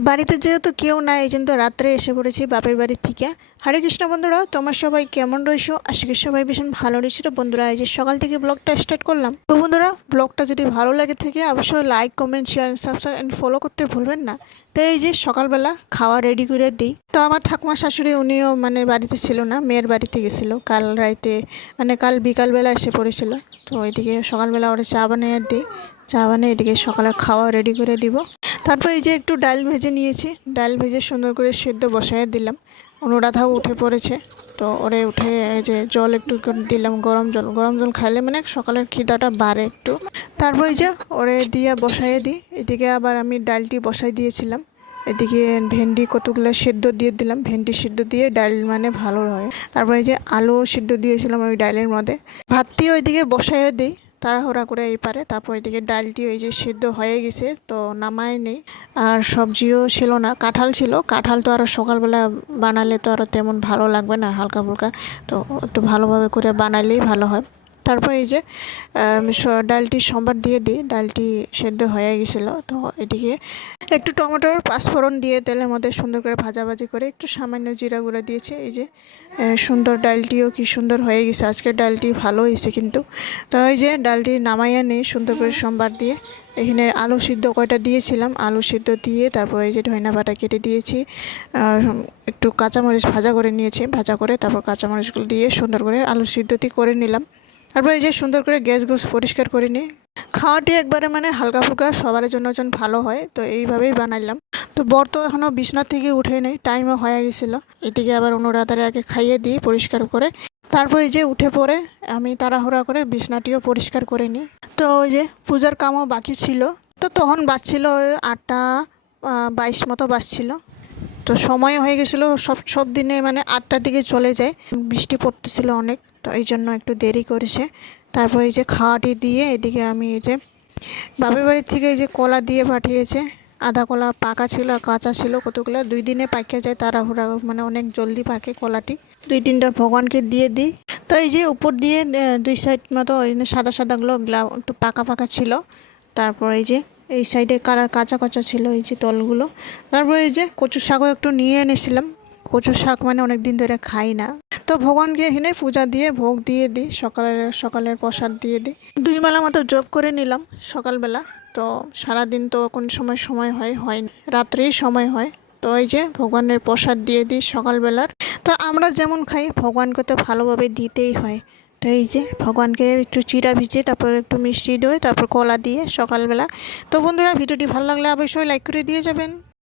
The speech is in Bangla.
তো বাড়িতে যেহেতু কেউ নাই এই জন্য রাত্রে এসে পড়েছি বাপের বাড়ি থেকে। হরে কৃষ্ণ বন্ধুরা, তোমার সবাই কেমন রয়েছো? আশা করি সবাই ভীষণ ভালো রয়েছে। তো বন্ধুরা, এই যে সকাল থেকে ব্লগটা স্টার্ট করলাম। তো বন্ধুরা, ব্লগটা যদি ভালো লাগে থাকে অবশ্যই like, comment, share, subscribe and follow করতে ভুলবেন না। তো এই যে সকালবেলা খাওয়া রেডি করে দিই। তো আমার ঠাকুমা শাশুড়ি উনিও মানে বাড়িতে ছিল না, মেয়ের বাড়িতে গেছিলো কাল রাইতে, মানে কাল বিকালবেলা এসে পড়েছিল। তো ওইদিকে সকালবেলা ওরা চা বানিয়ে দিই, চা বানিয়ে এদিকে সকালে খাওয়া রেডি করে দিব। তারপর এই যে একটু ডাল ভেজে নিয়েছি, ডাল ভেজে সুন্দর করে সেদ্ধ বসাইয়ে দিলাম। অনুরাধাও উঠে পড়েছে, তো ওরে উঠে এই যে জল একটু দিলাম, গরম জল খাইলে মানে সকালের খিদাটা বাড়ে একটু। তারপর এই যে ওরে দিয়ে বসাইয়ে দিই। এদিকে আবার আমি ডালটি বসাই দিয়েছিলাম। এদিকে ভেন্ডি কতগুলো সেদ্ধ দিয়ে দিলাম, ভেন্ডি সেদ্ধ দিয়ে ডাল মানে ভালো হয়। তারপর এই যে আলু সেদ্ধ দিয়েছিলাম ওই ডালের মধ্যে। ভাতটি ওইদিকে বসাইয়ে দিই তাড়াহুড়া করে এই পারে। তারপর এদিকে ডালটি ওই যে সেদ্ধ হয়ে গেছে, তো নামাই নেই। আর সবজিও ছিল না, কাঁঠাল ছিল। কাঁঠাল তো আরও সকালবেলা বানালে তো আরও তেমন ভালো লাগবে না, হালকা ফুলকা, তো একটু ভালোভাবে করে বানালেই ভালো হয়। তারপর এই যে ডালটি সম্বার দিয়ে দিই, ডালটি সেদ্ধ হয়ে গেছিলো। তো এদিকে একটু টমেটোর পাঁচফোড়ন দিয়ে তেলের মধ্যে সুন্দর করে ভাজাভাজি করে একটু সামান্য জিরা গুঁড়া দিয়েছে। এই যে সুন্দর ডালটিও কি সুন্দর হয়ে গেছে, আজকের ডালটি ভালো হয়েছে কিন্তু। তো এই যে ডালটি নামাইয়া নিয়ে সুন্দর করে সম্বার দিয়ে এখানে আলু সিদ্ধ কয়টা দিয়েছিলাম, আলু সিদ্ধ দিয়ে তারপর এই যে ধনিয়া পাতা কেটে দিয়েছি, একটু কাঁচামরিচ ভাজা করে নিয়েছি, ভাজা করে তারপর কাঁচামরিচগুলো দিয়ে সুন্দর করে আলু সিদ্ধটি করে নিলাম। তারপর এই যে সুন্দর করে গ্যাস পরিষ্কার করে নিই। খাওয়াটি একবারে মানে হালকা ফুলকা সবার জন্য যেন ভালো হয়, তো এইভাবেই বানাইলাম। তো বর তো এখনও বিছনা থেকে উঠে নেই, টাইমও হয়ে গেছিলো। এদিকে আবার অনুরাধারে আগে খাইয়ে দিই পরিষ্কার করে। তারপর এই যে উঠে পড়ে আমি তাড়াহুড়া করে বিছনাটিও পরিষ্কার করে নিই। তো ওই যে পূজার কামও বাকি ছিল, তো তখন বাজছিল 8টা 22 মতো বাজছিল। তো সময় হয়ে গেছিলো, সব দিনে মানে 8টার দিকে চলে যায়, বৃষ্টি পড়তেছিল অনেক, তো এই জন্য একটু দেরি করেছে। তারপর এই যে খাওয়াটি দিয়ে এদিকে আমি এই যে বাপের বাড়ির থেকে এই যে কলা দিয়ে পাঠিয়েছে। আধা কলা পাকা ছিল আর কাঁচা ছিল কতগুলো, 2 দিনে পাকে যায় তাড়াহুড়া, মানে অনেক জলদি পাকে কলাটি। 2-3টা ভগবানকে দিয়ে দিই। তো এই যে উপর দিয়ে 2 সাইড মতো সাদা সাদাগুলো একটু পাকা পাকা ছিল। তারপর এই যে এই সাইডে কালার কাঁচা কাঁচা ছিল এই যে তলগুলো। তারপর এই যে কচু শাকও একটু নিয়ে এনেছিলাম, কচু শাক মানে অনেক দিন ধরে খাই না। তো ভগবানকে এখানে পূজা দিয়ে ভোগ দিয়ে দিই, সকালের প্রসাদ দিয়ে দিই। 2 বেলা মতো জপ করে নিলাম সকালবেলা। তো সারাদিন তো কোন সময় হয় না, রাত্রেই সময় হয়। তো এই যে ভগবানের প্রসাদ দিয়ে দিই সকালবেলার। তো আমরা যেমন খাই ভগবানকে তো ভালোভাবে দিতেই হয়। তো এই যে ভগবানকে একটু চিড়া ভিজিয়ে তারপর একটু মিষ্টি দই তারপর কলা দিয়ে সকালবেলা। তো বন্ধুরা, ভিডিওটি ভালো লাগলে অবশ্যই লাইক করে দিয়ে যাবেন।